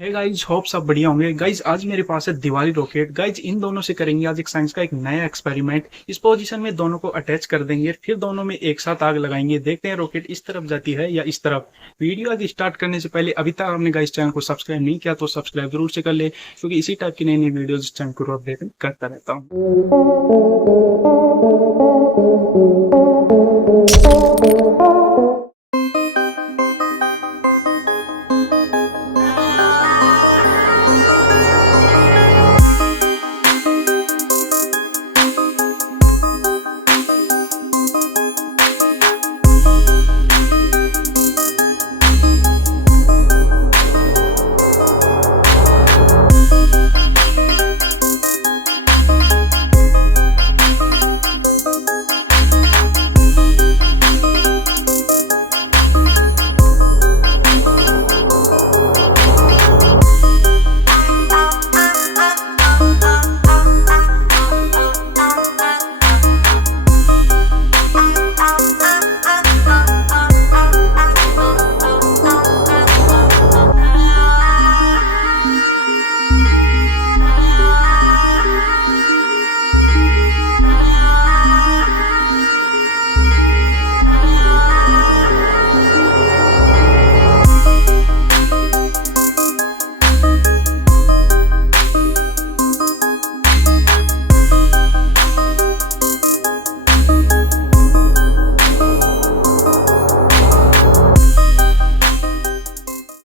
Hey guys, hope सब बढ़िया होंगे। गाइज आज मेरे पास है दिवाली रॉकेट। गाइज इन दोनों से करेंगे आज एक साइंस का एक नया एक्सपेरिमेंट। इस पोजीशन में दोनों को अटैच कर देंगे, फिर दोनों में एक साथ आग लगाएंगे। देखते हैं रॉकेट इस तरफ जाती है या इस तरफ। वीडियो आज स्टार्ट करने से पहले अभी तक आपने गाइज चैनल को सब्सक्राइब नहीं किया तो सब्सक्राइब जरूर से कर ले, क्योंकि इसी टाइप की नई नई वीडियोज इस चैनल को अपडेट करता रहता हूँ।